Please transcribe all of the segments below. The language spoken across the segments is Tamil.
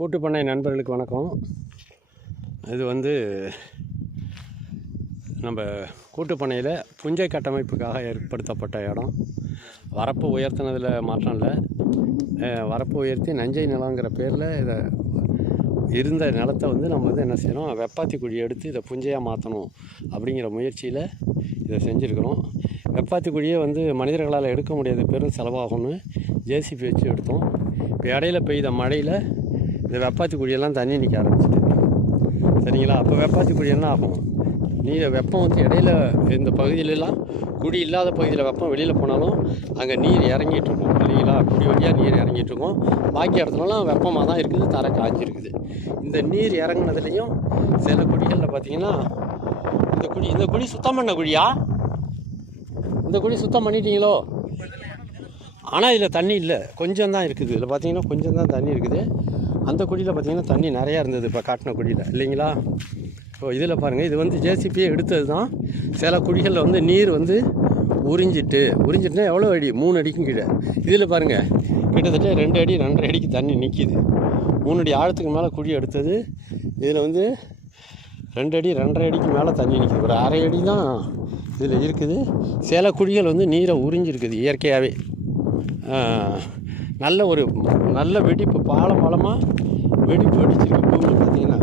கூட்டுப்பண்ணை நண்பர்களுக்கு வணக்கம். இது நம்ம கூட்டுப்பண்ணையில் புஞ்சை கட்டமைப்புக்காக ஏற்படுத்தப்பட்ட இடம். வரப்பு உயர்த்தினதில் மாற்றம் இல்லை. வரப்பு உயர்த்தி நஞ்சை நிலங்கிற பேரில் இதை இருந்த நிலத்தை நம்ம என்ன செய்யணும், வெப்பாத்தி குழி எடுத்து இதை புஞ்சையாக மாற்றணும் அப்படிங்கிற முயற்சியில் இதை செஞ்சுருக்கிறோம். வெப்பாத்தி குழியை மனிதர்களால் எடுக்க முடியாது, பெரும் செலவாகும்னு ஜேசிபி வச்சு எடுத்தோம். இப்போ இடையில பெய்த மழையில் இந்த வெப்பாத்தி குழியெல்லாம் தண்ணி நிற்க ஆரம்பிச்சிது. சரிங்களா? அப்போ வெப்பாத்தி குழி என்ன ஆகும், நீர் வெப்பம் இடையில இந்த பகுதியிலலாம் குடி இல்லாத பகுதியில் வெப்பம் வெளியில் போனாலும் அங்கே நீர் இறங்கிட்டுருக்கும் இல்லைங்களா? குடி வழியாக நீர் இறங்கிட்டுருக்கும். பாக்கி இடத்துலலாம் வெப்பமாக தான் இருக்குது, தரை காஞ்சிருக்குது. இந்த நீர் இறங்கினதுலேயும் சில குழிகளில் பார்த்திங்கன்னா இந்த குழி சுத்தம் பண்ண குழியா? இந்த குழி சுத்தம் பண்ணிட்டீங்களோ? ஆனால் இதில் தண்ணி இல்லை, கொஞ்சம் தான் இருக்குது. இதில் பார்த்திங்கன்னா கொஞ்சம் தான் தண்ணி இருக்குது. அந்த குழியில் பார்த்திங்கன்னா தண்ணி நிறையா இருந்தது இப்போ காட்டின குழியில் இல்லைங்களா? இப்போ இதில் பாருங்கள், இது ஜேசிபியே எடுத்தது தான். சில குழிகளில் நீர் உறிஞ்சிட்டுனா எவ்வளோ அடி, 3 அடிக்கும் கீழே. இதில் பாருங்கள், கிட்டத்தட்ட 2 அடி 2.5 அடிக்கு தண்ணி நிற்கிது. 3 அடி ஆழத்துக்கு மேலே குழி எடுத்தது. இதில் 2 அடி 2.5 அடிக்கு மேலே தண்ணி நிற்கிது. ஒரு அரை அடி தான் இதில் இருக்குது. சில குழிகள் நீரை உறிஞ்சிருக்குது இயற்கையாகவே. நல்ல வெடிப்பு, பாலமாக வெடிப்பு வெடிச்சிருக்கு. பூமி பார்த்திங்கன்னா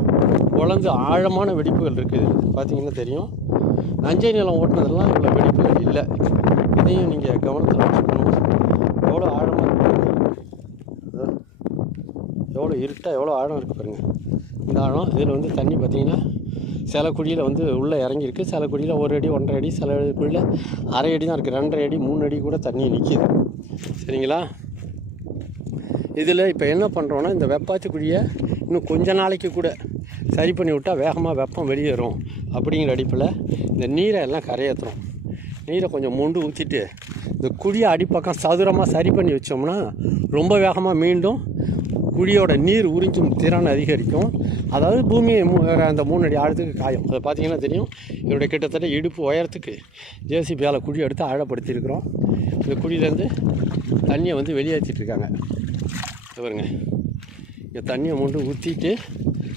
குழந்து ஆழமான வெடிப்புகள் இருக்குது. பார்த்திங்கன்னா தெரியும். நஞ்சை நிலம் ஓட்டினதெல்லாம் இவ்வளோ வெடிப்புகள் இல்லை. இதையும் நீங்கள் கவனத்தில் வச்சுக்கணும். எவ்வளோ ஆழமாக இருக்குது, எவ்வளோ இருட்டாக எவ்வளோ ஆழம் இருக்குது பாருங்கள். இந்த ஆழம் இதில் தண்ணி பார்த்திங்கன்னா சில குழியில் உள்ளே இறங்கியிருக்கு. சில குழியில் 1 அடி 1.5 அடி, சில குழியில் அரை அடி தான் இருக்குது. 2.5 அடி 3 அடி கூட தண்ணி நிற்கிது. சரிங்களா? இதில் இப்போ என்ன பண்ணுறோன்னா, இந்த வெப்பாத்தி குழியை இன்னும் கொஞ்ச நாளைக்கு கூட சரி பண்ணி விட்டால் வேகமாக வெப்பம் வெளியேறும் அப்படிங்கிற அடிப்பில் இந்த நீரை எல்லாம் கரையேற்றுறோம். நீரை கொஞ்சம் மொண்டு ஊற்றிட்டு இந்த குழியை அடிப்பக்கம் சதுரமாக சரி பண்ணி வச்சோம்னா ரொம்ப வேகமாக மீண்டும் குழியோட நீர் உறிஞ்சும் திறன் அதிகரிக்கும். அதாவது பூமியை அந்த 3 அடி ஆழத்துக்கு காயும். அதை பார்த்திங்கன்னா தெரியும். இதோடைய கிட்டத்தட்ட இடுப்பு உயரத்துக்கு ஜேசிபியால் குழி எடுத்து ஆழப்படுத்தியிருக்கிறோம். இந்த குழியிலேருந்து தண்ணியை வெளியேற்றிட்டுருக்காங்க. பாருங்க, இங்கே தண்ணியை மொண்டு ஊற்றிட்டு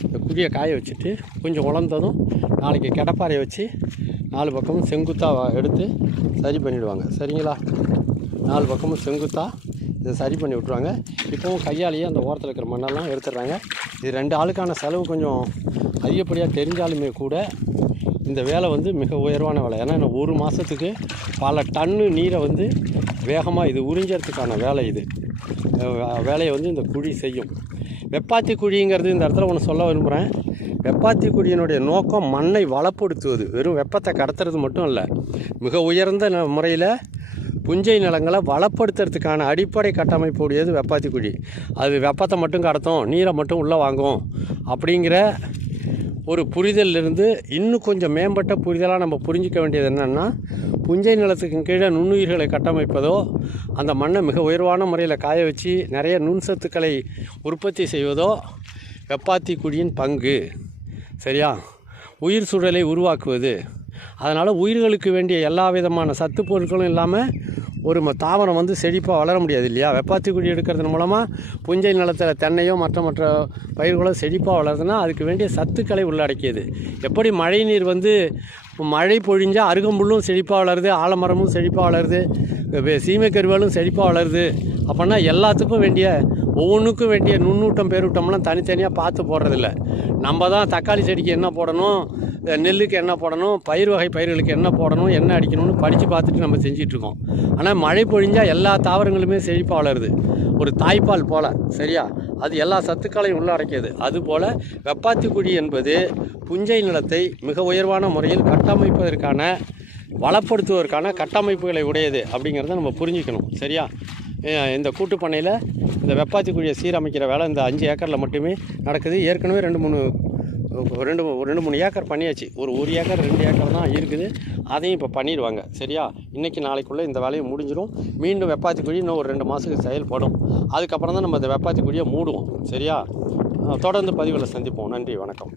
இந்த குழியை காய வச்சுட்டு கொஞ்சம் உலர்ந்ததும் நாளைக்கு கிடப்பாறையை வச்சு 4 பக்கமும் செங்குத்தாக எடுத்து சரி பண்ணிவிடுவாங்க. சரிங்களா? 4 பக்கமும் செங்குத்தாக இதை சரி பண்ணி விட்ருவாங்க. இப்போவும் கையாலேயே அந்த ஓரத்தில் இருக்கிற மண்ணெல்லாம் எடுத்துடுறாங்க. இது 2 ஆளுக்கான செலவு கொஞ்சம் அதிகப்படியாக தெரிஞ்சாலுமே கூட இந்த வேலை மிக உயர்வான வேலை. ஏன்னா இன்னும் 1 மாதத்துக்கு பல டன்னு நீரை வேகமாக இது உறிஞ்சறதுக்கான வேலை. இது வேலையை இந்த குழி செய்யும். வெப்பாத்தி குழிங்கிறது இந்த இடத்துல ஒன்று சொல்ல விரும்புகிறேன். வெப்பாத்தி குழியினுடைய நோக்கம் மண்ணை வளப்படுத்துவது. வெறும் வெப்பத்தை கடத்துறது மட்டும் இல்லை, மிக உயர்ந்த முறையில் புஞ்சை நிலங்களை வளப்படுத்துறதுக்கான அடிப்படை கட்டமைப்பு உடையது வெப்பாத்தி குழி. அது வெப்பத்தை மட்டும் கடத்தும், நீரை மட்டும் உள்ளே வாங்கும் அப்படிங்கிற ஒரு புரிதலிருந்து இன்னும் கொஞ்சம் மேம்பட்ட புரிதலாக நம்ம புரிஞ்சிக்க வேண்டியது என்னென்னா, புஞ்சை நிலத்துக்கு கீழே நுண்ணுயிர்களை கட்டமைப்பதோ, அந்த மண்ணை மிக உயர்வான முறையில் காய வச்சு நிறைய நுண்சத்துக்களை உற்பத்தி செய்வதோ வெப்பாத்தி குழியின் பங்கு. சரியா? உயிர் சூழலை உருவாக்குவது. அதனால் உயிர்களுக்கு வேண்டிய எல்லா விதமான சத்து பொருட்களும் இல்லாமல் ஒரு தாவரம் செழிப்பாக வளர முடியாது இல்லையா? வெப்பாத்தி குழி எடுக்கிறது மூலமாக புஞ்சை நிலத்தில் தென்னையோ மற்ற பயிர்களோ செழிப்பாக வளருதுன்னா அதுக்கு வேண்டிய சத்துக்களை உள்ளடக்கியது. எப்படி மழை நீர் மழை பொழிஞ்சால் அருகம்புல்லும் செழிப்பாக வளருது, ஆலமரமும் செழிப்பாக வளருது, சீமைக்கருவாலும் செழிப்பாக வளருது. அப்படின்னா எல்லாத்துக்கும் வேண்டிய ஒவ்வொன்றுக்கும் வேண்டிய நுண்ணூட்டம் பேரூட்டம்லாம் தனித்தனியாக பார்த்து போடுறதில்ல. நம்ம தான் தக்காளி செடிக்கு என்ன போடணும், நெல்லுக்கு என்ன போடணும், பயிர்களுக்கு என்ன போடணும், என்ன அடிக்கணும்னு படித்து பார்த்துட்டு நம்ம செஞ்சிட்ருக்கோம். ஆனால் மழை பொழிஞ்சால் எல்லா தாவரங்களுமே செழிப்பாக வளருது, ஒரு தாய்ப்பால் போல். சரியா? அது எல்லா சத்துக்களையும் உள்ளடக்கியது. அதுபோல் வெப்பாத்தி குழி என்பது புஞ்சை நிலத்தை மிக உயர்வான முறையில் கட்டமைப்பதற்கான, வளப்படுத்துவதற்கான கட்டமைப்புகளை உடையது அப்படிங்கிறத நம்ம புரிஞ்சுக்கணும். சரியா? இந்த கூட்டுப்பண்ணையில் இந்த வெப்பாத்தி குழியை சீரமைக்கிற வேலை இந்த 5 ஏக்கரில் மட்டுமே நடக்குது. ஏற்கனவே 2-3 ஏக்கர் பண்ணியாச்சு. ஒரு ஏக்கர் 2 ஏக்கர் தான் இருக்குது. அதையும் இப்போ பண்ணிடுவாங்க. சரியா? இன்றைக்கி நாளைக்குள்ளே இந்த வேலையை முடிஞ்சிடும். மீண்டும் வெப்பாத்தி குழி இன்னும் ஒரு 2 மாதத்துக்கு செயல்படும். அதுக்கப்புறம் தான் நம்ம இந்த வெப்பாத்தி குழியை மூடுவோம். சரியா? தொடர்ந்து பதிவில் சந்திப்போம். நன்றி, வணக்கம்.